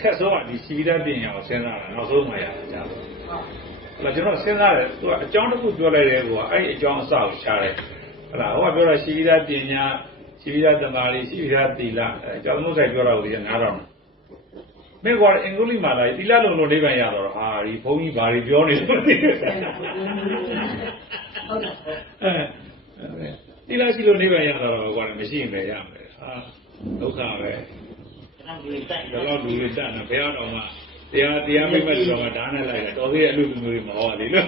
ဆက်ဆုံးကဒီရှိပြီးသားပညာကိုစဉ်းစားတာနောက်ဆုံးမှရတယ်ကြာတော့အဲ့ကျွန်တော်စဉ်းစားတယ်သူကအကြောင်းတစ်ခုပြောလိုက်တယ်ကွာအဲ့ဒီအကြောင်းအစကိုရှားတယ်ဟလာဟိုကပြောတာရှိပြီးသားပညာရှိပြီးသားသမာဓိရှိပြီးသားသီလကျောင်းမို့ဆိုင်ပြောတာကိုဒီ9000မင်းကအင်္ဂလိပ်မှာလာသီလလုံးလုံးလေးပဲရတော့ဟာဒီဘုန်းကြီးဘာတွေပြောနေလို့ဟုတ်တယ်သီလရှိလို့လေးပဲရတော့ကွာမရှိရင်လည်းရမယ်ဟာဒုက္ခပဲတော့လူတွေတက်နေဘယ်တော့မှတရားမိတ်မတော်မှာဓာတ်နဲ့လိုက်တာတော်သေးရဲ့အလူမျိုးတွေမဟောရသေးလို့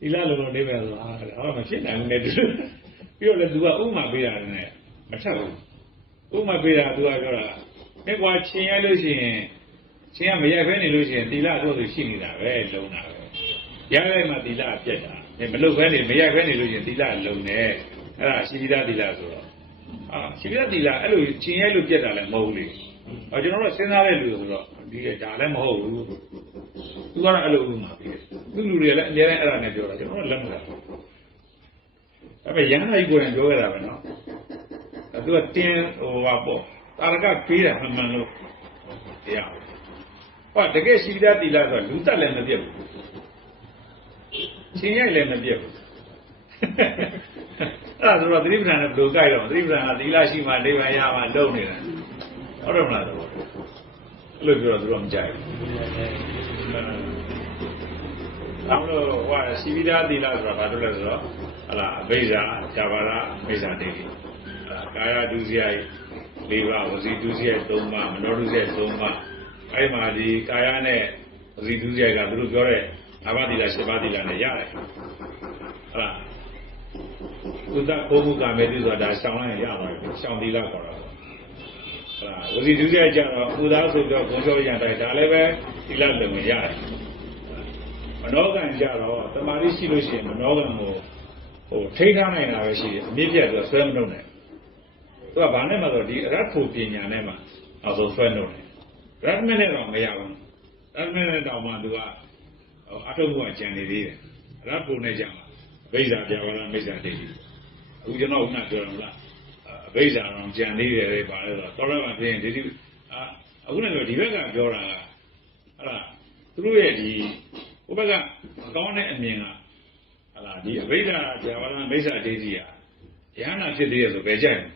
ဒီလာလုံးနေပဲဆိုဟာမဖြစ်နိုင်ဘူးနဲ့တူပြီးတော့လည်းသူကဥမာပေးတာနဲ့မထက်ဘူးဥမာပေးတာသူကပြောတာမကွာချင်းရလို့ရှိရင်ချင်းကမရိုက်ဖဲနေလို့ရှိရင်သီလတို့ဆိုရှိနေတာပဲလုံးတာပဲရလိုက်မှသီလပြက်တာမလုပ်ဖဲနေမရိုက်ဖဲနေလို့ရှိရင်သီလလုံးနေအဲ့ဒါရှိပြီးသားသီလဆိုတော့ရှိပြီးသားသီလအဲ့လိုချင်းရိုက်လို့ပြက်တာလည်းမဟုတ်ဘူးလေကျွန်တော်တို့စဉ်းစားတဲ့လူဆိုတော့ဒီဒါလည်းမဟုတ်ဘူးသူကတော့အဲ့လိုဥမာပေးတယ်သူလူတွေလည်းအများနဲ့အဲ့ဒါနဲ့ပြောတာကျွန်တော်တို့လက်မလားအဲ့မဲ့ရဟန်းကြီးကိုယ်တိုင်ပြောခဲ့တာပဲနော်သူကတင်းဟိုပါပေါ့တာရကပေးတာမှန်လို့တရားဟောတကယ်ရှိပြီးသားသီလဆိုတော့လူတက်လည်းမပြတ်ဘူးချင်းရိုက်လည်းမပြတ်ဘူးအဲ့ဒါဆိုတော့သတိပဋ္ဌာန်နဲ့ဘယ်လိုကြိုက်တော့သတိပဋ္ဌာန်ကသီလရှိမှနိဗ္ဗာန်ရမှလုံနေတာဟုတ်တယ်မလားတော့အဲ့လိုပြောတော့သူတို့မကြိုက်ဘူးအဲ့လိုဟောရှိပြီးသားသီလဆိုတာဘာလို့လဲဆိုတော့ဟလာအဘိဇာဇာဘာရမိစ္ဆာဒိဋ္ဌိကာယဒုစရိုက်၄ပါးဝစီဒုစရိုက်၃ပါးမနောဒုစရိုက်၃ပါးအဲ့မှာဒီကာယနဲ့ဝစီဒုစရိုက်ကသူတို့ပြောတဲ့၅ပါးသီလ၈ပါးသီလနဲ့ရတယ်ဟလားဥဒ္ဒဘုမှုကမေတိဆိုတာဒါရှောင်းလိုက်ရပါတယ်ရှောင်းသီလခေါ်တာပေါ့ဟလားဝစီဒုစရိုက်ကျတော့ဥဒ္ဒဆိုတော့ဘုံလျှောရန်တိုင်းဒါလည်းပဲသီလလုံဝင်ရတယ်မနောကံကြတော့တမာတိရှိလို့ရှိရင်မနောကံကိုထိန်းထားနိုင်တာပဲရှိတယ်အမြင့်ပြတ်ဆိုဆွဲမနှုတ်နိုင်သူကဘာနဲ့မှဆိုဒီရတ်ဖို့ပညာနဲ့မှအောင်ဆုံးဆွဲနှုတ်တယ်ရတ်မနဲ့တော့မရဘူးရတ်မနဲ့တော့မှသူကအထုပ်ကကြံနေသေးတယ်ရတ်ဖို့နဲ့ကြမှာအဘိဇာပြဝါဒမိစ္ဆာဒိဋ္ဌိအခုကျွန်တော်ကပြောရမလားအဘိဇာတော့ကြံနေတယ်လေပါလဲဆိုတော့တော်တော်မှပြင်ဒီအခုလည်းဒီဘက်ကပြောတာအဲ့ဒါသူတို့ရဲ့ဒီဟိုဘက်ကကောင်းတဲ့အမြင်ကဟလာဒီအဘိဓါဇာဝရမိစ္ဆာဒိဋ္ဌိကယဟနာဖြစ်သေးရဆိုပဲကြိုက်တယ်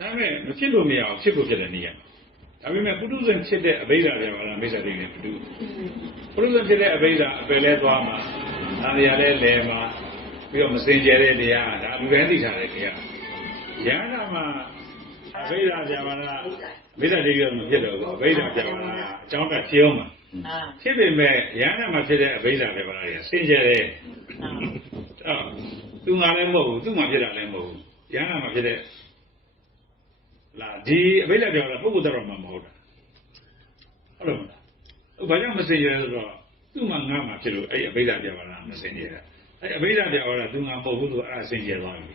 ဒါပေမဲ့မဖြစ်လို့မရအောင်ဖြစ်ဖို့ဖြစ်တဲ့နေရာဒါပေမဲ့ပုထုဇဉ်ဖြစ်တဲ့အဘိဓါဇာဝရမိစ္ဆာဒိဋ္ဌိနဲ့ပုထုဇဉ်ဖြစ်တဲ့အဘိဓါအပယ်လဲသွားမှာဒါတရားလဲလဲမှာပြီးတော့မစင်ကြဲတဲ့တရားဒါလူတိုင်းသိထားတဲ့တရားယဟနာမှာအဘိဓါဇာဝရမိစ္ဆာဒိဋ္ဌိကမဖြစ်တော့ဘူးအဘိဓါဇာဝရအကြောင်းကဖြစ်အောင်မှာဖြစ်ပေမဲ့ရဟန္တာမှာဖြစ်တဲ့အဘိဓါပဲပါလားဆင်ကြယ်တယ်သူငါလည်းမဟုတ်ဘူးသူ့မှာဖြစ်တာလည်းမဟုတ်ဘူးရဟန္တာမှာဖြစ်တဲ့လာဒီအဘိဓါပြောတာပုဂ္ဂိုလ်တော်မှာမဟုတ်တာဟုတ်လို့မလားဘာကြောင့်မဆင်ကြယ်လဲဆိုတော့သူ့မှာငါမှာဖြစ်လို့အဲ့အဘိဓါပြောတာမဆင်ကြယ်တာအဲ့အဘိဓါပြောတာသူငါမဟုတ်ဘူးဆိုအဲ့ဆင်ကြယ်သွားပြီ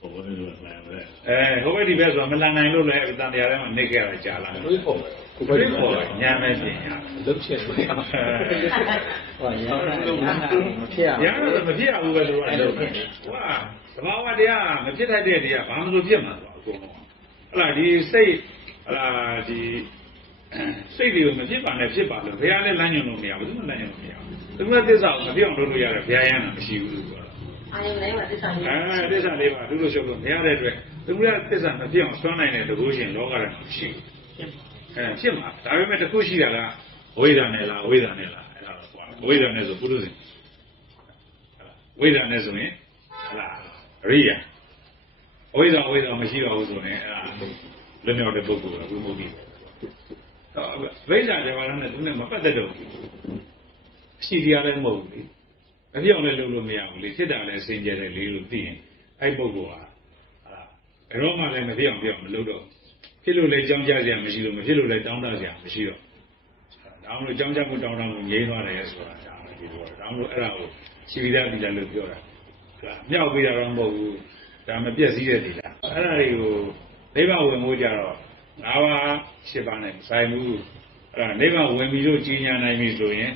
ဟိုဘက်ဒီဘက်ဆိုမလန်နိုင်လို့လည်းတန်တရားထဲမှာနေခဲ့တာကြာလာတယ်ကိုယ်ပေါ်ညာမဲ့ပညာလုပ်ချက်ဟောညာမဖြစ်ရဘူးမဖြစ်ရဘူးပဲလို့အဲ့လိုဟာသဘာဝတရားမဖြစ်တတ်တဲ့တရားဘာမှမလို့ဖြစ်မှာဆိုအကုန်လုံးဟလာဒီစိတ်ဟလာဒီစိတ်တွေကိုမဖြစ်ပါနဲ့ဖြစ်ပါလို့ဘုရားလည်းလမ်းညွှန်လို့မရဘူးသူကလမ်းညွှန်လို့မရဘူးသူကသစ္စာကိုမပြောင်းလုပ်လို့ရတယ်ဘုရားရမ်းတာမရှိဘူးလို့ပြောတာအာယုန်လေးပါသစ္စာလေးသစ္စာလေးပါသူတို့ရှုပ်လို့မရတဲ့အတွက်သူကသစ္စာမပြောင်းဆွမ်းနိုင်တဲ့တကူရှင်လောကထဲမှာမရှိဘူးဖြစ်မှာဒါပေမဲ့တခုရှိတာကဝိဒာနဲ့လားဝိဒာနဲ့လားအဲ့ဒါတော့ကွာဝိဒာနဲ့ဆိုပုရုဇဉ်ဝိဒာနဲ့ဆိုရင်ဟလားအရိယာဝိဒာမရှိတော့ဘူးဆိုရင်အဲ့ဒါလွတ်မြောက်တဲ့ပုဂ္ဂိုလ်ကဘုမဟုတ်ဘူးဝိဒာဇဝရနဲ့သူနဲ့မပတ်သက်တော့ဘူးအရှိတရားလည်းမဟုတ်ဘူးလေမပြောင်းလည်းလုပ်လို့မရဘူးလေဖြစ်တာလည်းစင်ကြယ်တယ်လေလို့သိရင်အဲ့ပုဂ္ဂိုလ်ဟာဘယ်တော့မှလည်းမပြောင်းမလုပ်တော့ဖြစ်လို့လည်းကြောင်းကြစရာမရှိလို့မဖြစ်လို့လည်းတောင်းတစရာမရှိတော့ဒါမှမဟုတ်ကြောင်းကြမှုတောင်းတမှုငြိမ်းသွားတယ်ဆိုတာဒါမှဒီလိုဒါမှမဟုတ်အဲ့ဒါကိုရှိပြီးသားဒီလားလို့ပြောတာမြောက်ပြီးတာတော့မဟုတ်ဘူးဒါမပြည့်စည်တဲ့ဒီလားအဲ့ဒါတွေကိုနိဗ္ဗာန်ဝင်ဖို့ကြတော့၅ပါး၈ပါးနဲ့ဆိုင်မှုအဲ့ဒါနိဗ္ဗာန်ဝင်ပြီလို့ကြီးညာနိုင်ပြီဆိုရင်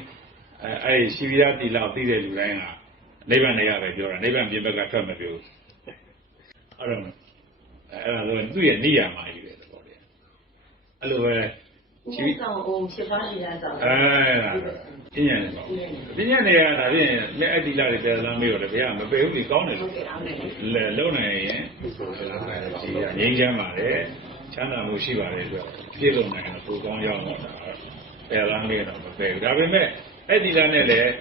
အဲ့ဒီရှိပြီးသားဒီလောက်သိတဲ့လူတိုင်းက နိဗ္ဗာန်နေရပဲပြောတာနိဗ္ဗာန်ပြင်ဘက်ကထွက်မပြောအဲ့တော့သူ့ရဲ့နေရာမှာကြီးပဲပေါ့လေအဲ့လိုပဲရှိပြီးတော့ဖြစ်သွားနေတာကြောင့်ပညာနဲ့ပေါ့ပညာနဲ့ကဒါဖြင့်လက်အတိလာတွေပြန်လာမေးတော့လေဘုရားမပယ်ဘူးဒီကောင်းတယ်လို့လုံနိုင်ရင်ဒီငြိမ်းချမ်းပါတယ်ချမ်းသာမှုရှိပါတယ်ဆိုတော့ပြည့်စုံနိုင်တော့ကိုကောင်းရောက်တော့တာပြန်လာမေးတော့မပယ်ဘူးဒါပေမဲ့အဲ့ဒီလာနဲ့လည်း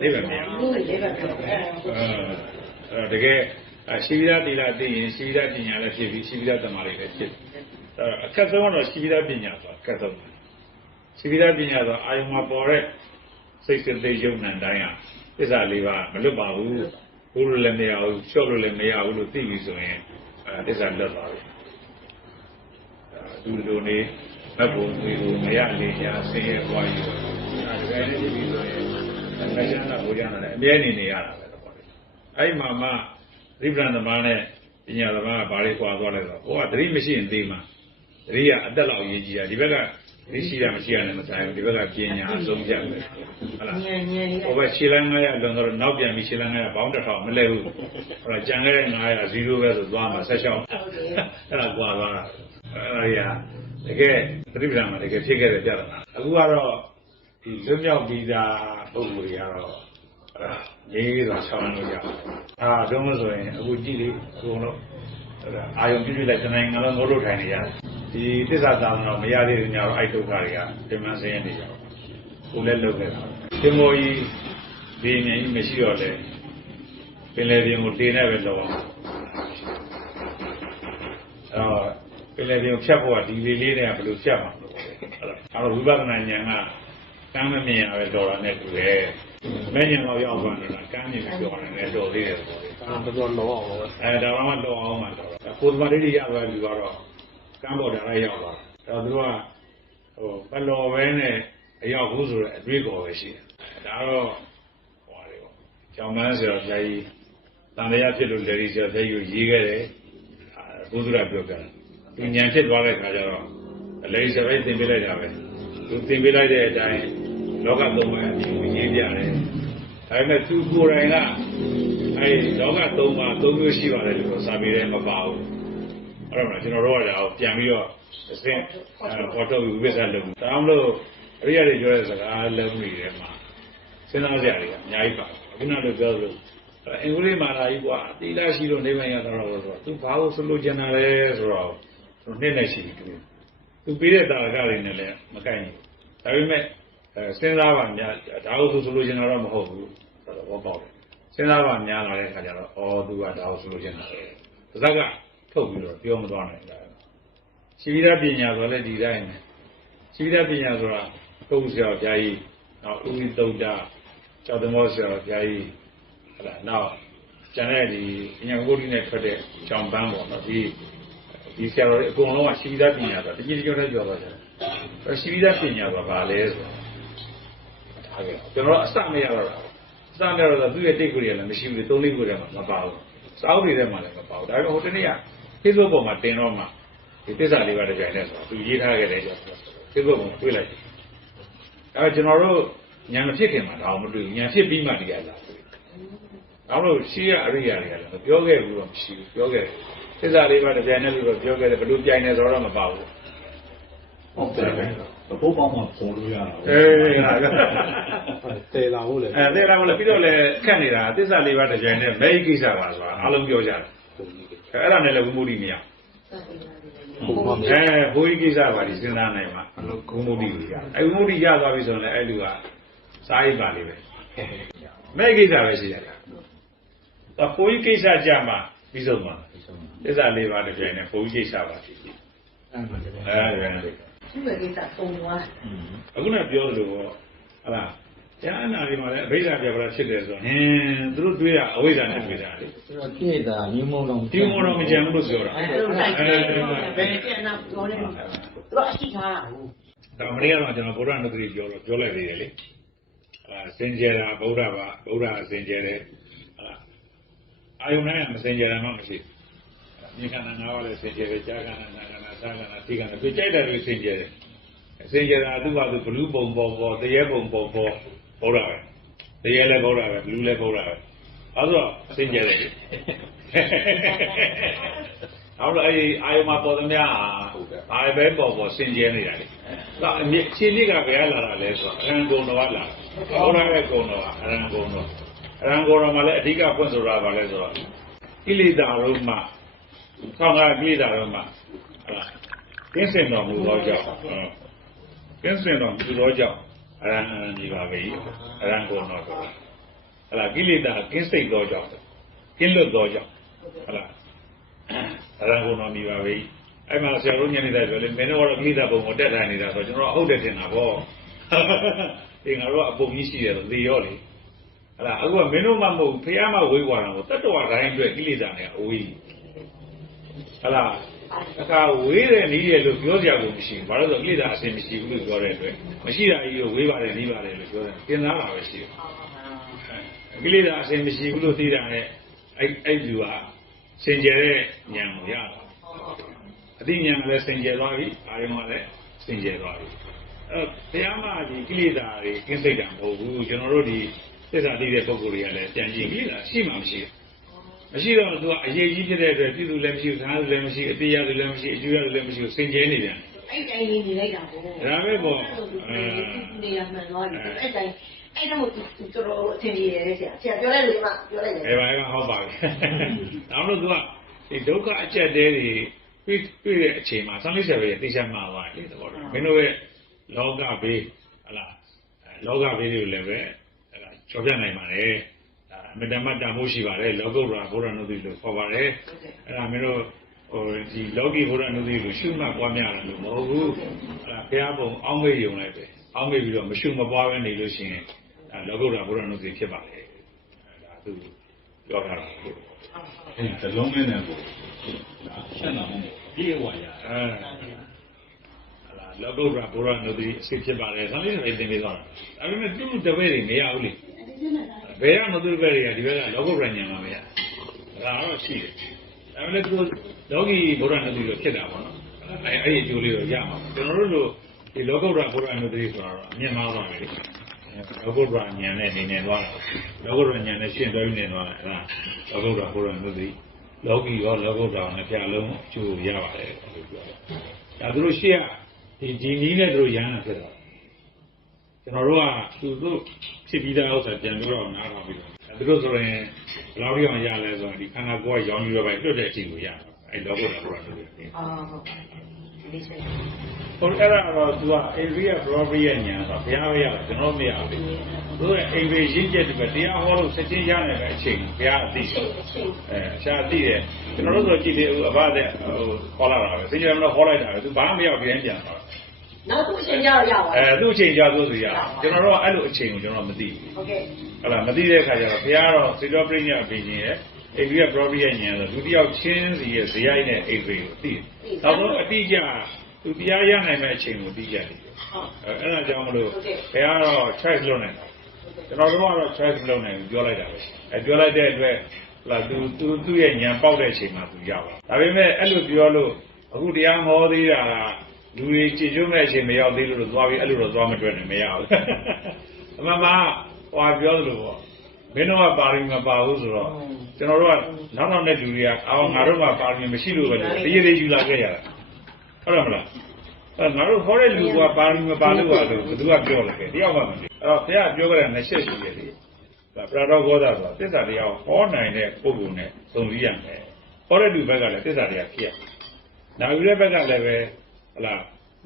နိဗ္ဗာန်မရဘူးတကယ်ရှိပြီးသားတိလာသိရင်ရှိပြီးသားပညာလည်းဖြစ်ပြီးရှိပြီးသားတမားလည်းဖြစ်အခက်ဆုံးကတော့ရှိပြီးသားပညာဆိုအခက်ဆုံးရှိပြီးသားပညာဆိုအာယုံမှာပေါ်တဲ့စိတ်စိတ်ယုံနံတိုင်းဟာသစ္စာလေးပါမလွတ်ပါဘူးဘုလိုလည်းမရဘူးလျှော့လို့လည်းမရဘူးလို့သိပြီဆိုရင်သစ္စာလွတ်ပါပြီသူတို့နေမဘုံတွေကိုမရလေညာဆင်းရဲပွားယူအဲဒီကနေပြီးဆိုရင်မရနာဘုရားနဲ့အမြဲနေရတာပဲတော့အဲ့မှာမှရိပ္ပံသမားနဲ့ပညာသမားကဘာလေးကွာသွားလဲဆိုတော့ဟိုကသတိမရှိရင်သိမှာသတိကအသက်လောက်ရေးကြည့်တာဒီဘက်ကသတိရှိတာမရှိရနဲ့မဆိုင်ဘူးဒီဘက်ကပညာအဆုံးဖြတ်ပဲဟုတ်လားဟိုဘက်ခြေလမ်း900လွန်တော့နောက်ပြန်ပြီးခြေလမ်း900ဘောင်းတစ်ထောင်မလဲဘူးဟုတ်လားကြံခဲ့တဲ့900 0ပဲဆိုသွားမှာ16အဲ့ဒါကွာသွားတာအဲ့ဒါတကယ်သတိပ္ပံမှာတကယ်ဖြစ်ခဲ့တဲ့ပြဿနာအခုကတော့ဒီလွတ်မြောက်ပြီးသားပုံစံတွေကတော့ရေးတော့ဆောင်းလို့ရတော့မဆိုရင်အခုကြည့်လေအကုန်လုံးအာယုံပြည့်ပြည့်လိုက်တနိုင်ငံလုံးငိုးလို့ထိုင်နေရတယ်ဒီသစ္စာသာမတော့မရသေးတဲ့ညတော့အဲ့ဒုက္ခတွေကပြန်မှဆင်းရဲနေကြတော့ကိုလည်းလုပ်ခဲ့တာရှင်မောကြီးဒီဉာဏ်ကြီးမရှိတော့လေပင်လေပြင်ကိုတင်နေပဲလောအောင်ပင်လေပြင်ကိုဖြတ်ဖို့ကဒီလေးလေးတွေကဘယ်လိုဖြတ်မှာလို့အဲ့တော့ဝိပဿနာဉာဏ်ကကမ်းမမြင်ရပဲတော်တာနဲ့တူတယ်မဉ္ဇဉ်တော့ရောက်သွားတယ်လားကမ်းနေပြောတယ်တော်သေးတယ်ပေါ့လေတော်လောအောင်ဒါမှမလောအောင်မှာတော့ကိုယ်သမားလေးတွေရသွားပြီတော့ကမ်းပေါ်တာလည်းရောက်သွားတယ်သူတို့ကဘလောပဲနဲ့အရောက်ဘူးဆိုတော့အတွေ့အကြုံပဲရှိတယ်ဒါတော့ဟောတယ်ပေါ့ကျောင်းမန်းဆိုတော့ဆရာကြီးတန်လျာဖြစ်လို့လေဒီဆရာကြီးကိုရေးခဲ့တယ်ဘုသူရပြောပြတယ်သူဉာဏ်ဖြစ်သွားတဲ့ခါကျတော့လေဒီဆရာကြီးသင်ပေးလိုက်တာပဲသူသင်ပေးလိုက်တဲ့အတိုင်းလောကသုံးပါးအပြင်ကိုရေးပြတယ်ဒါပေမဲ့သူကိုယ်တိုင်ကအဲဒီလောကသုံးပါးသုံးမျိုးရှိပါတယ်လို့စာပေထဲမပါဘူးအဲ့တော့ကျွန်တော်တို့ကလည်းပြန်ပြီးတော့အစင်းပေါ်တော့ဝိပဿနာလုပ်ဒါမှမဟုတ်အရိယာတွေပြောတဲ့စကားလုံးတွေထဲမှာစဉ်းစားကြရတယ်အများကြီးပါခုနကပြောသလိုအင်္ဂလိပ်မာလာကြီးကွာတိလာရှိလို့နေမရတော့ဆိုတော့သူဘာလို့ဆိုလို့ကျန်တာလဲဆိုတော့သူနှစ်နဲ့ရှိပြီသူပေးတဲ့တာရကတွေနဲ့လည်းမကိုက်ဘူးဒါပေမဲ့စဉ်းစားပါများဒါဟုတ်ဆိုလို့ကျန်တာတော့မဟုတ်ဘူးဆိုတော့ဘောပေါက်တယ်စဉ်းစားပါများလာတဲ့အခါကျတော့သူကဒါဟုတ်ဆိုလို့ကျန်တာလေပါဇက်ကထုတ်ပြီးတော့ပြောမသွားနိုင်ဘူးရှိပြီးသားပညာဆိုလည်းဒီတိုင်းပဲရှိပြီးသားပညာဆိုတာပုဂ္ဂိုလ်ဆရာဘုရားကြီးနောက်ဥပိသုဒ္ဓကျောက်သမောဆရာဘုရားကြီးဟလာနောက်ကျန်တဲ့ဒီပညာဝိုးကြီးနဲ့ထွက်တဲ့ကျောင်းပန်းပေါ့နော်ဒီဆရာတော်တွေအကုန်လုံးကရှိပြီးသားပညာဆိုတာတကြီးတကြောနဲ့ပြောသွားတယ်ရှိပြီးသားပညာဆိုတာဘာလဲဆိုတော့ဒါကကျွန်တော်အစမရတော့တာအစမရတော့သူ့ရဲ့တိတ်ကိုယ်ရလည်းမရှိဘူး3-4ခုထဲမှာမပါဘူးစာအုပ်တွေထဲမှာလည်းမပါဘူးဒါပေမဲ့ဟိုတနေ့က Facebook ပေါ်မှာတင်တော့မှဒီသစ္စာလေးပါးတစ်ကြိမ်နဲ့ဆိုတော့သူရေးထားခဲ့တယ်ကျတော့ Facebook မှာတွေ့လိုက်တယ်အဲကျွန်တော်တို့ဉာဏ်မဖြစ်ခင်မှာဒါအောင်မတွေ့ဘူးဉာဏ်ဖြစ်ပြီးမှဒီကလာတွေ့ဒါလို့ရှိရအရိယာတွေကလည်းမပြောခဲ့ဘူးတော့မရှိဘူးပြောခဲ့တယ်သစ္စာလေးပါးတစ်ကြိမ်နဲ့လို့ပြောခဲ့တယ်ဘယ်လိုပြိုင်နေဆိုတော့မပါဘူးဟုတ်တယ်ဘုပေါင်းမှာပေါ်လို့ရတာတေလာဟုတ်လေတေလာဟုတ်လေပြီးတော့လည်းခက်နေတာသစ္စာလေးပါးတစ်ကြိမ်နဲ့မဲကိစ္စပါဆိုတာအားလုံးပြောကြတယ်အဲ့ဒါနဲ့လည်းဝိမုဒ္ဓိမရဘုရားကြီးကိစ္စပါဒီစဉ်းစားနိုင်မှာဝိမုဒ္ဓိကိုရအဲ့ဝိမုဒ္ဓိရသွားပြီဆိုရင်လည်းအဲ့လူကစားရိပ်ပါလေးပဲမဲကိစ္စပဲရှိရတယ်ဘုရားကြီးကိစ္စကြမှာပြီးဆုံးမှာသစ္စာလေးပါးတစ်ကြိမ်နဲ့ဘုရားကြီးကိစ္စပါဖြစ်ပြီသူ့ရဲ့ကိစ္စသုံးသွားအခုနပြောသလိုပေါ့ဟလားကျန်အနာတွေမှာလည်းအဘိဓါပြပလာဖြစ်တယ်ဆိုတော့သူတို့တွေးတာအဝိဇ္ဇာနဲ့တွေးတာလေဆိုတော့ပြည့်တာမြုံမုံတော့ဒီမုံတော့မကြံဘူးလို့ပြောတာဘယ်ပြန်တော့ပြောနေသူကအရှိထားတာဒါမင်းကတော့ကျွန်တော်ဗုဒ္ဓနုတ္တိပြောလိုက်သေးတယ်လေစင်ကြယ်တာဗုဒ္ဓပါဗုဒ္ဓအစင်ကြယ်တယ်အာယုန်နဲ့မစင်ကြယ်တာမှမရှိမြေခန္ဓာ၅ပါးလည်းစင်ကြယ်တယ်ကြာခန္ဓာနာခန္ဓာသာခန္ဓာသိခန္ဓာသူကြိုက်တယ်လို့စင်ကြယ်တယ်စင်ကြယ်တာသူ့ဘာသူဘလူးပုံပေါ်တရေပုံပေါ်ဗုဒ္ဓပဲတရေလည်းဗုဒ္ဓပဲဘလူးလည်းဗုဒ္ဓပဲ ဘာလို့စင်ကြယ်တယ်နောက်တော့အာယုံမှာပေါ်သမျှဘာပဲပေါ်စင်ကြယ်နေတာလေဒါအချင်းလေးကဘယ်ကလာတာလဲဆိုတော့အရန်ကုန်တော်ကလာဟောလာတဲ့ကုန်တော်ကအရန်ကုန်တော်မှာလည်းအဓိကဖွင့်ဆိုတာဘာလဲဆိုတော့ကိလေသာတို့မှဆောင်းကားကိလေသာတို့မှကင်းစင်တော်မူသောကြောင့်ကင်းစင်တော်မူသောကြောင့်အရန်ဒီပါပဲအရန်ကုန်တော်ဆိုတာကိလေသာကင်းစိတ်သောကြောင့်ကင်းလွတ်သောကြောင့်ဟုတ်လားအရန်ကုန်တော်မြည်ပါပဲအဲ့မှာဆရာတို့ညနေတိုင်းပြောလေမင်းတို့ကတော့ကိလေသာပုံကိုတက်ထိုင်နေတာဆိုတော့ကျွန်တော်ဟုတ်တယ်ထင်တာပေါ့ဒီငါတို့ကအပုံကြီးရှိတယ်ဆိုသေရောလေဟလာအခုကမင်းတို့မှမဟုတ်ဖះမဝေးသွားတာကိုတတ္တဝါတိုင်းအတွက်ကိလေသာနဲ့အဝေးဟလာအခါဝေးတဲ့နည်းရဲ့လို့ပြောကြဘူးမရှိဘူးဘာလို့ဆိုကိလေသာအစင်မရှိဘူးလို့ပြောတဲ့အတွက်မရှိတာကြီးကိုဝေးပါတယ်နည်းပါတယ်လို့ပြောတယ်သင်သားတာပဲရှိတယ်ကိလေသာအစင်မရှိဘူးလို့သိတာနဲ့အဲ့ဒီကစင်ကြယ်တဲ့ဉာဏ်ကိုရတာအသိဉာဏ်ကလည်းစင်ကြယ်သွားပြီအာရုံကလည်းစင်ကြယ်သွားပြီတရားမှဒီကိလေသာတွေကင်းစိတ်တာမဟုတ်ဘူးကျွန်တော်တို့ဒီသစ္စာသိတဲ့ပုဂ္ဂိုလ်တွေကလည်းပြန်ကြည့်ကိလေသာရှိမှမရှိတော့သူကအရေးကြီးဖြစ်တဲ့အတွက်ပြည်သူလည်းမရှိဘူးခါးလည်းမရှိအသေးရလည်းမရှိအကျိုးရလည်းမရှိစင်ကြယ်နေပြန်အဲ့တိုင်းနေလိုက်တာပေါ့ဒါပဲပေါ့နေရမှန်တော့အဲ့တိုင်းအဲ့တော့သူတော်အထင်ကြီးတယ်ဆရာပြောလိုက်လို့မှပြောလိုက်တယ်အဲ့ပါဟုတ်ပါပြီနောက်တော့သူကဒီဒုက္ခအကျက်တဲတွေတွေ့တဲ့အချိန်မှာဆောင်းလေးဆယ်ပဲသိချမှာပါလေသဘောတော့မင်းတို့ရဲ့လောကဘေးဟလာလောကဘေးတွေကိုလည်းပဲကျော်ပြနိုင်ပါတယ်ဒါအမြဲတမ်းတန်ဖိုးရှိပါတယ်လောကုတ္တရာဘုရားနုတိလို့ခေါ်ပါတယ်အဲ့ဒါမင်းတို့ဒီလောကီဘုရားနုတိလို့ရှုမှတ်ပွားများတယ်လို့မဟုတ်ဘူးအဲ့ဒါဘုရားပုံအောင်းမေ့ယုံလိုက်ပဲအောင်းမေ့ပြီးတော့မရှုမပွားပဲနေလို့ရှိရင်လောကုတ္တရာဘုရားနုတိဖြစ်ပါလေဒါသူပြောထားတာအဲ့ဒီလုံးမင်းနဲ့ကိုရှင်းတာမဟုတ်ဘူးပြေးဝါရလောကုတ္တရာဘုရားနုတိအစစ်ဖြစ်ပါလေဆောင်းလေးတွေသင်ပေးသွားတာဒါပေမဲ့သူ့တပည့်တွေမရဘူးလေဘယ်ကမသူ့တပည့်တွေကဒီဘက်ကလောကုတ္တရာဉာဏ်မှာမရဒါတော့ရှိတယ်ဒါပေမဲ့သူလောကီဘုရားနုတိလို့ဖြစ်တာပေါ့နော်အဲ့ဒီအကျိုးလေးတော့ရမှာကျွန်တော်တို့လိုဒီလောကုတ္တရာဘုရားနုတိဆိုတာတော့အမြင်မှားသွားတယ်လောကုတ္တရာဉာဏ်နဲ့နေနေသွားတာလောကုတ္တရာဉာဏ်နဲ့ရှင်းတွဲနေသွားတာအဲ့ဒါလောကုတ္တရာဘုရားနုတိလောကီရောလောကုတ္တရာနဲ့ပြလုံးအကျိုးရပါတယ်လို့ပြောတယ်ဒါသူတို့ရှေ့ကဒီနည်းနဲ့တို့ရဟန်းတာဖြစ်တော့ကျွန်တော်တို့ကသူတို့ဖြစ်ပြီးသားဥစ္စာပြန်ပြောတော့နားထောင်ပြီးတော့သူတို့ဆိုရင်ဘယ်လောက်ရောက်ရလဲဆိုတော့ဒီခန္ဓာကိုယ်ကရောင်းပြီးတော့ပဲလွတ်တဲ့အချိန်ကိုရတော့အဲ့လောကုတ္တရာဘုရားနုတိဟုတ်အဲ့ဒါတော့သူကအိန္ဒိယ property ရဲ့ဉာဏ်ဆိုဘုရားပဲရတယ်ကျွန်တော်မရဘူးသူကအိန္ဒိယရင်းချက်တည်းတရားဟောလို့စချင်းရနိုင်တဲ့အချိန်ဘုရားအသိရှားသိတယ်ကျွန်တော်တို့ဆိုကြည့်တယ်အဘတဲ့ခေါ်လာတာပဲစင်ကြယ်မလို့ခေါ်လိုက်တာပဲသူဘာမှမရောက်ပြန်ပြန်သွားနောက်သူ့အချိန်ကြောက်ရပါသူ့အချိန်ကြောက်ဆိုရကျွန်တော်တို့ကအဲ့လိုအချိန်ကိုကျွန်တော်မသိဘူးဟုတ်ကဲ့ဟုတ်လားမသိတဲ့အခါကျတော့ဘုရားတော့စေတောပရိညာအပြင်ကြီးရဲ့အိန္ဒိယ property ရဲ့ဉာဏ်ဆိုလူတစ်ယောက်ချင်းစီရဲ့ဇယိုက်နဲ့အိန္ဒိယကိုသိတယ်နောက်ဆုံးအတိအကျသူတရားရနိုင်မဲ့အချိန်ကိုသိကြတယ်အဲ့ဒါကြောင့်မလို့ဘယ်ကတော့ choice လုပ်နိုင်တာကျွန်တော်တို့ကတော့ choice လုပ်နိုင်ဘူးပြောလိုက်တာပဲပြောလိုက်တဲ့အတွက်လာသူ့ရဲ့ဉာဏ်ပေါက်တဲ့အချိန်မှာသူရပါဒါပေမဲ့အဲ့လိုပြောလို့အခုတရားဟောသေးတာကလူတွေကြည်ကျုံမဲ့အချိန်မရောက်သေးလို့သွားပြီးအဲ့လိုတော့သွားမတွေ့နဲ့မရဘူးအမှန်မှဟောပြောသလိုပေါ့မင်းတို့ကပါရမီမပါဘူးဆိုတော့ကျွန်တော်တို့ကနောက်တဲ့လူတွေကအော်ငါတို့ကပါရမီမရှိလို့ပဲတရေတွေယူလာခဲ့ရတာဟုတ်တယ်မလားငါတို့ခေါ်တဲ့လူကပါရမီမပါလို့ပါလို့ဘယ်သူကပြောလဲတယောက်မှမသိအဲ့တော့ဘုရားပြောကြတဲ့20ရှိတယ်လေဒါပရတော်ဘောဓဆိုတာသစ္စာတရားဟောနိုင်တဲ့ပုဂ္ဂိုလ်နဲ့သုံးစည်းရမယ်ဟောတဲ့လူဘက်ကလည်းသစ္စာတရားဖြစ်ရနာယူတဲ့ဘက်ကလည်းပဲဟလာ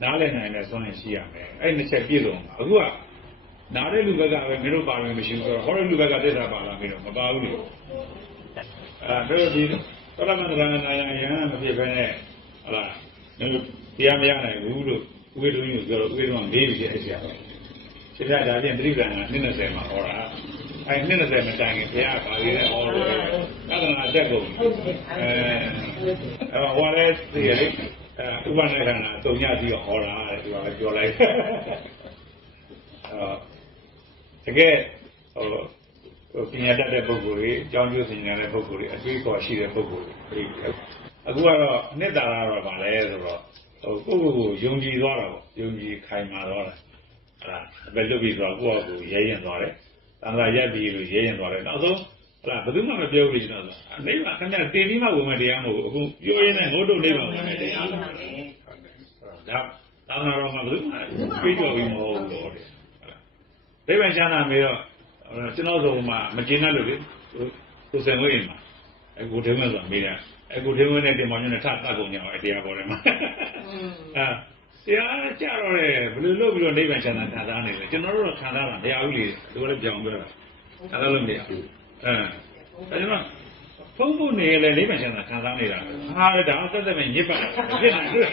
နားလည်နိုင်တဲ့စွမ်းရည်ရှိရမယ်အဲ့20ပြည့်စုံအခုကနားတဲ့လူဘက်ကပဲမင်းတို့ပါရမီမရှိဘူးဆိုတော့ဟောတဲ့လူဘက်ကသစ္စာပါလာမင်းတို့မပါဘူးလေတို့ဒီသောတာပန်သရဏနာယယဟန်မဖြစ်ဘဲနဲ့ဟလာတရားမရနိုင်ဘူးလို့ဥပဒေတော်ကြီးကိုပြောတော့ဥပဒေတော်က၄ပြီဖြစ်အဲ့ဆရာပဲဆရာဒါပြင်တိရိစ္ဆာန်က20မှာဟောတာအဲ့20မတိုင်ခင်ဘုရားပါလေးနဲ့ဟောလို့သာသနာတက်ကုန်ဟောလဲသိရလေဥပနိခန္ဓာသုံးညပြီးတော့ဟောတာတဲ့ဒီကပြောလိုက်တကယ်ပညာတတ်တဲ့ပုဂ္ဂိုလ်တွေအကြောင်းကျိုးစင်ညာတဲ့ပုဂ္ဂိုလ်တွေအတွေ့အခေါ်ရှိတဲ့ပုဂ္ဂိုလ်တွေအခုကတော့နှစ်သာရတော့ဗာလဲဆိုတော့ကိုယ့်ကိုယ်ယုံကြည်သွားတာပေါ့ယုံကြည်ခိုင်မာသွားတာအဲ့ဒါဘယ်လိုပြီးဆိုတော့ကိုယ့်အကူရဲရင်သွားတယ်တန်ခါရက်ပြီးလို့ရဲရင်သွားတယ်နောက်ဆုံး လားဘယ်သူမှမပြောဘူးကျွန်တော်နိဗ္ဗာန်ခင်ဗျာတင်ပြီးမှဝင်မတရားမဟုတ်ဘူးအခုပြောရင်းနဲ့ငုတ်တုတ်နိဗ္ဗာန်ဝင်မတရားဒါသာနာတော်မှာဘယ်သူမှပြေးကြော်ပြီးမဟုတ်ဘူးတော့တယ်နိဗ္ဗာန်ချမ်းသာမေးတော့ကျွန်တော်တို့မှာမကျင်တတ်လို့လေကိုယ်စံဝေးရင်မှာအခုထင်းမဆိုတာမေးတာအခုထင်းဝင်းနဲ့တင်မောင်ညနဲ့ထပ်ကုန်ကြပါတရားပေါ်တယ်မှာဆရာကြတော့လေဘယ်လိုလုပ်ပြီးတော့နိဗ္ဗာန်ချမ်းသာခံစားနေလဲကျွန်တော်တို့ခံစားတာမရဘူးလေဒီလိုလည်းပြောင်းပြောတာခံစားလို့မရဘူးဒါကြောင့်ဖုံးဖို့နေလေနိဗ္ဗာန်ချမ်းသာခံစားနေတာဟာဒါအသက်သက်ပဲညစ်ပတ်တာဖြစ်နေတယ်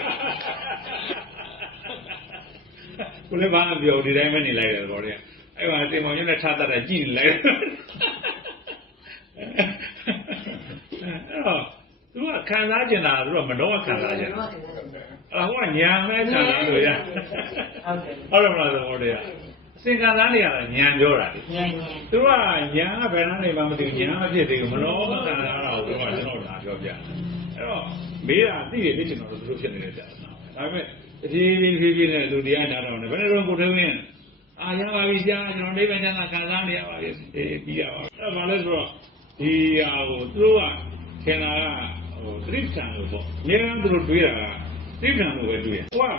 ကိုလည်းဘာမှပြောဒီတိုင်းပဲနေလိုက်တယ်ပေါ့လေအဲ့မှာတင်မောင်ညနဲ့ထပ်တာကြည့်နေလိုက်သူကခံစားကျင်တာသူကမနှောခံစားကျင်တာဟိုကညာမဲခံစားလို့ရဟုတ်တယ်မလားဟိုတည်းအစင်ခံစားနေရတာညာပြောတာလေသူကညာကဘယ်နှနေမှမသိဘူးညာမဖြစ်သေးဘူးမနှောခံစားတာကိုသူကကျွန်တော်လာပြောပြတယ်အဲ့တော့မေးတာသိတယ်လေကျွန်တော်တို့ဖြစ်နေတဲ့ကြာတာဒါပေမဲ့ဒီနဲ့လူတရားနာတော့ဘယ်နဲ့တော့ကိုထုံးရင်ရပါပြီဆရာကျွန်တော်နိဗ္ဗာန်ချမ်းသာခံစားနေရပါပြီပြီးရပါအဲ့ဘာလဲဆိုတော့ဒီဟာကိုသူတို့ကခင်ဗျာကသတိပ္ပံလို့ပေါ့အများအားသူတို့တွေးတာကသတိပ္ပံလို့ပဲတွေးတယ်ဟိုက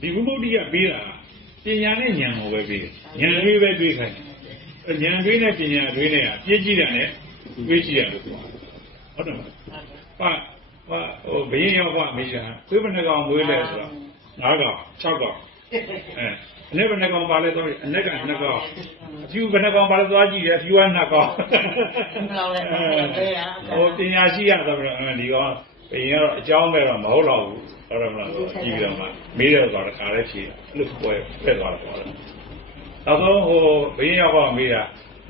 ဒီဝိမု ക്തി ကပေးတာပညာနဲ့ဉာဏ်ကိုပဲပေးတယ်ဉာဏ်လေးပဲတွေးခိုင်းတယ်ဉာဏ်တွေးနဲ့ပညာတွေးနဲ့ပြည့်ကြည့်တာနဲ့တွေးကြည့်ရလို့ပြောဟုတ်တယ်မလားဟိုဘယင်းရောက်ပါမေးတာသွေးဘယ်နှကောင်မွေးလဲဆိုတော့9ကောင်6ကောင်အနည်းဘယ်နှကောင်ပါလဲဆိုအနက်က2ကောင်အဖြူဘယ်နှကောင်ပါလဲသွားကြည့်တယ်အဖြူက2ကောင်ဟိုပညာရှိရတော့ဒီကောင်ဘယင်းကတော့အကြောင်းပဲတော့မဟုတ်တော့ဘူးဟုတ်တယ်မလားဆိုကြည့်ပြီးတော့မှမေးတယ်ဆိုတော့ခါလေးဖြေအဲ့လိုပွဲဖက်သွားတယ်ပေါ့နောက်ဆုံးဟိုဘယင်းရောက်ပါမေးတာ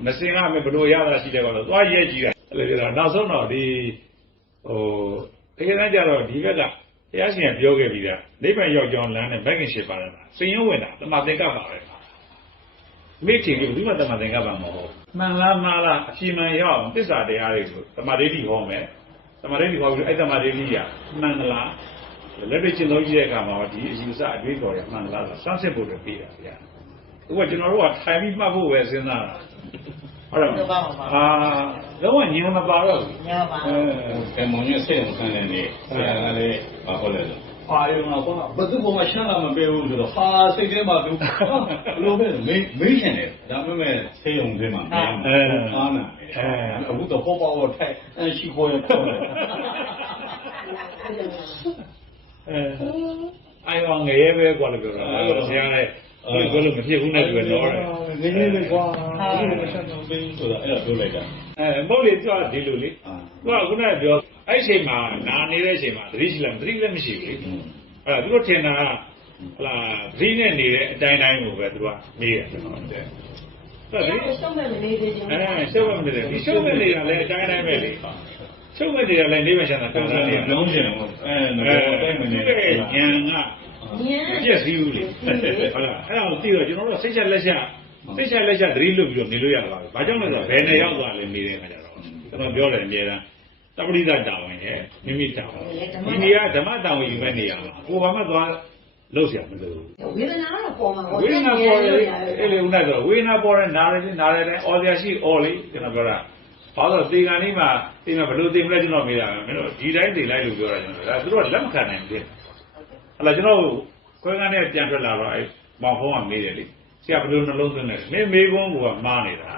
မစင်ကမဘလို့ရတာရှိတယ်ကတော့သွားရဲကြည့်တာအဲ့လိုပြောနောက်ဆုံးတော့ဒီဟိုတကယ်တမ်းကျတော့ဒီဘက်ကတရားရှင်ကပြောခဲ့ပြီးသားနိဗ္ဗာန်ရောက်ကြောင်းလမ်းနဲ့မဂ်ကင်ရှိပါတယ်စင်ရုံးဝင်တာတမသင်္ကပ္ပပါပဲမိထင်ပြီးဘူးမှတမသင်္ကပ္ပမဟုတ်မှန်လားမှားလားအပြင်းမှန်ရအောင်သစ္စာတရားတွေကိုတမဒိဋ္ဌိဟောမယ်တမဒိဋ္ဌိဟောပြီးအဲ့တမဒိဋ္ဌိကမှန်လားလက်တွေ့ကျင့်သုံးကြည့်တဲ့အခါမှာဒီအယူဆအတွေးတော်ရမှန်လားစမ်းစစ်ဖို့တွေပြီးတာဗျာသူကကျွန်တော်တို့ကထိုင်ပြီးမှတ်ဖို့ပဲစဉ်းစားတာဟုတ်တယ်လုံးဝညင်မပါတော့ဘူးညင်ပါမောင်ညစိတ်အောင်ဆန်းနေတယ်ဆရာကလည်းဘာဟုတ်လဲပါရုံတော့ဘယ်သူမှရှင်းလာမပေးဘူးဆိုတော့ဟာစိတ်ထဲမှာသူဘလို့ပဲမေးချင်တယ်ဒါပေမဲ့စိတ်ုံထဲမှာမရဘူးအားနာအခုတော့ပေါ်ပေါ်ထိုက်ရှိခေါ်ရတော့အိုင်အောင်ငရဲပဲကွာလို့ပြောတာဆရာလည်းဘယ်လိုမဖြစ်ဘူးနဲ့ပြောတော့တယ်နည်းနည်းလေးကွာဒီလိုမဆက်တော့ဘူးဆိုတာအဲ့ဒါပြောလိုက်တာမဟုတ်လေသူကဒီလိုလေသူကခုနကပြောအဲ့ချိန်မှာနာနေတဲ့အချိန်မှာသတိရှိလားသတိလည်းမရှိဘူးလေအဲ့ဒါသူတို့ထင်တာကဟလာသတိနဲ့နေတဲ့အတိုင်းတိုင်းကိုပဲသူကနေရတယ်ကျွန်တော်တဲ့ဒါကရှုံးမဲ့မနေသေးဘူးရှုံးမဲ့မနေသေးဒီရှုံးမဲ့နေတာလည်းအတိုင်းတိုင်းပဲလေရှုံးမဲ့နေတာလည်းနေမချမ်းသာခံစားနေရလုံးကျင်ဟုတ်တိုင်းမနေဉာဏ်ကပြည့်စည်ဘူးလေဟုတ်လားအဲ့ဒါကိုသိတော့ကျွန်တော်တို့စိတ်ချက်လက်ချက်သတိလွတ်ပြီးတော့နေလို့ရတာပါဘာကြောင့်လဲဆိုတော့ဘယ်နဲ့ရောက်သွားလဲနေတဲ့ခါကျတော့ကျွန်တော်ပြောတယ်အများတပရိသတာဝန်ရဲ့မိမိတာဝန်ဒီနေရာဓမ္မတာဝန်ယူမဲ့နေရာမှာကိုဘာမှသွားလုပ်เสียမလို့ဝေဒနာတော့ပေါ်မှာပေါ့ဝေဒနာပေါ်တယ်အဲ့လေဦးနိုင်ဆိုဝေဒနာပေါ်တယ်နားတယ်အော်စရာရှိအော်လေကျွန်တော်ပြောတာဘာလို့တေကန်လေးမှာတေမှာဘယ်လိုတေမလဲကျွန်တော်မေးတာမင်းတို့ဒီတိုင်းတေလိုက်လို့ပြောတာကျွန်တော်ဒါသူတို့ကလက်မခံနိုင်ဘူးအဲ့လားကျွန်တော်ခွဲကန်းနဲ့ပြန်ထွက်လာတော့အဲ့မောင်ဖုံးကမေးတယ်လေဆရာဘယ်လိုနှလုံးသွင်းလဲမင်းမေးခွန်းကမှားနေတာ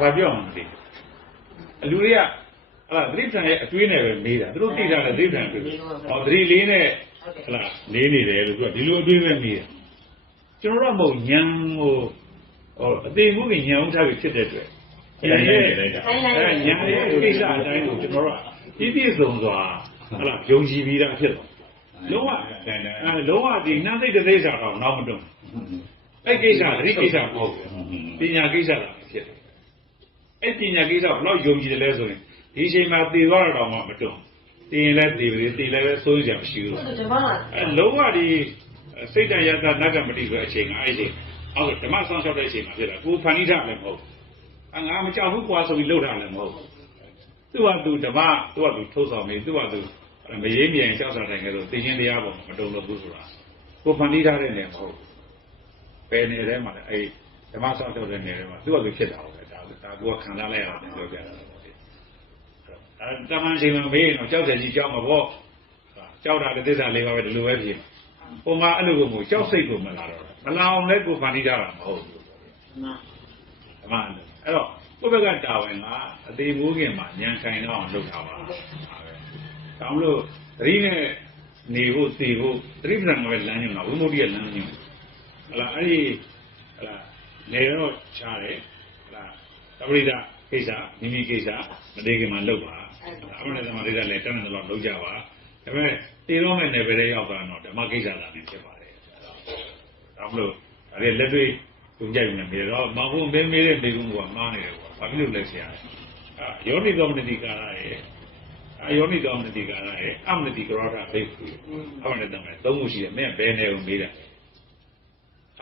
ဘာပြောမှမသိလူတွေကအဲ့ဒါသတိပ္ပံရဲ့အတွေးနဲ့ပဲမေးတာသူတို့သိတာလည်းသတိပ္ပံပဲဟောသတိလေးနဲ့ဟလာနေနေတယ်လို့သူကဒီလိုအတွေးပဲမေးတယ်ကျွန်တော်တို့မဟုတ်ဉာဏ်ကိုအသေးမှုကဉာဏ်ဥထားပြီးဖြစ်တဲ့အတွက်ဉာဏ်ရဲ့ဉာဏ်ရဲ့ကိစ္စအတိုင်းကိုကျွန်တော်တို့ကပြည့်စုံစွာဟလာယုံကြည်ပြီးသားဖြစ်တော့လုံးဝဒီနန်းသိတဲ့သိစားတော့နောက်မတွန်းအဲ့ကိစ္စသတိကိစ္စမဟုတ်ဘူးပညာကိစ္စလားဖြစ်တယ်အဲ့ပညာကိစ္စဘလောက်ယုံကြည်တယ်လဲဆိုရင်ဒီအချိန်မှာသေသွားတော့မှမတွန်းသေရင်လည်းသေပြီသေလည်းပဲစိုးစရာမရှိဘူးအဲ့လုံးဝဒီစိတ်တရတာနတ်ကမတိဆိုအချိန်အဲ့ဒီအော်ဓမ္မဆောင်လျှောက်တဲ့အချိန်မှာဖြစ်တာကိုဖန်တီးထားလည်းမဟုတ်ငါမကြောက်ဘူးကွာဆိုပြီးလှုပ်ထားလည်းမဟုတ်သူကသူဓမ္မသူကသူထုတ်ဆောင်နေသူကသူမရေးမြန်ကြောက်စားတိုင်းကဲဆိုသိချင်းတရားပေါ်မတုံလို့ဘူးဆိုတာကိုဖန်တီးထားတဲ့နေမဟုတ်ဘယ်နေထဲမှာလဲအဲ့ဓမ္မဆောင်လျှောက်တဲ့နေထဲမှာသူကသူဖြစ်တာဟုတ်ပဲဒါ ဒါကခံစားလိုက်ရတယ်ပြောပြတာပေါ့ဒီတမန်ချိန်မှာမေးရင်တော့ကြောက်တယ်ကြီးကြောက်မှာပေါ့ကြောက်တာလည်းသစ္စာလေးပါပဲဒီလိုပဲဖြစ်ပုံမှန်အဲ့လိုကိုမို့ကြောက်စိတ်ကိုမလာတော့မလာအောင်လည်းကိုဖန်တီးကြတာမဟုတ်ဘူးဓမ္မအဲ့တော့ကိုယ့်ဘက်ကတာဝန်ကအသေးမိုးခင်မှာညံခိုင်တော့အောင်လုပ်တာပါဒါမှမဟုတ်သတိနဲ့နေဖို့သိဖို့သတိပ္ပံကပဲလမ်းညွှန်တာဝိမုဒ္ဓိရဲ့လမ်းညွှန်ဟလာအဲ့ဒီဟလာနေတော့ချားတယ်ဟလာသပရိဒကိစ္စမိမိကိစ္စမသေးခင်မှာလုပ်ပါအမှန်တည်းဓမ္မကိစ္စလည်းတန်းတယ်လို့လုပ်ကြပါဒါပေမဲ့တည်တော့မဲ့နယ်ပယ်တွေရောက်သွားတော့ဓမ္မကိစ္စသာနေဖြစ်ပါတယ်ဒါမှမဟုတ်ဒါလည်းလက်တွေ့ုံကြိုက်နေပြီတော့မဟုတ်မင်းမေးတဲ့မိကုန်းကမှားနေတယ်ကွာဘာဖြစ်လို့လဲဆရာယောနိသောမနတိကာရရဲ့ယောနိသောမနတိကာရရဲ့အမနတိကရောဓဘိက္ခုအမနတမေသုံးခုရှိတယ်မင်းဘယ်နယ်ကိုမေးတာ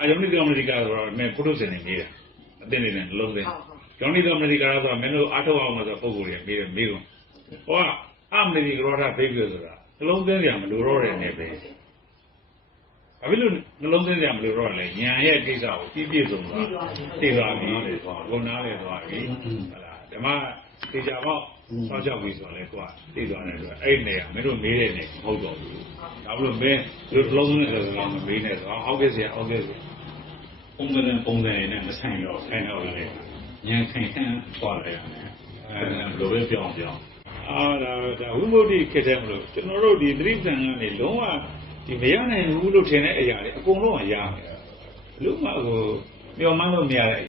ယောနိသောမနတိကာရဆိုတော့မင်းပုထုဇဉ်နေမေးတာအသိနေတယ်လုံးသိယောနိသောမနတိကာရဆိုတော့မင်းတို့အားထုတ်အောင်ဆိုပုဂ္ဂိုလ်တွေမေးတယ်မေးကုန်ဟောအမနတိကရောဓဘိက္ခုဆိုတာနှလုံးသွင်းကြမလို့ရောတဲ့နယ်ပဲဘာဖြစ်လို့နှလုံးသွင်းကြမလို့ရောလဲညာရဲ့ကိစ္စကိုပြည့်စုံသွားသိသွားပြီဘုံနာလေသွားပြီဟုတ်လားဓမ္မသိကြပေါ့စောင့်ကြောက်ပြီဆိုတော့လေကွာသိသွားတယ်ဆိုတော့အဲ့နေရမင်းတို့မေးတဲ့နေမဟုတ်တော့ဘူးဒါဘလို့မင်းတို့နှလုံးသွင်းတယ်ဆိုတော့မမေးနဲ့ဆိုတော့ဟုတ်ကဲ့ဆရာဟုတ်ကဲ့ပုံစံနဲ့မဆိုင်တော့ခိုင်းတော့လေညာခိုင်သွားတယ်အဲ့ဒါလိုပဲပြောင်းဒါဝိမုဒ္ဓိခေတ္တမလို့ကျွန်တော်တို့ဒီသတိပ္ပံကနေလုံးဝဒီမရနိုင်ဘူးလို့ထင်တဲ့အရာတွေအကုန်လုံးကရမယ်လို့မှဟိုမျောမှန်းလို့မရတဲ့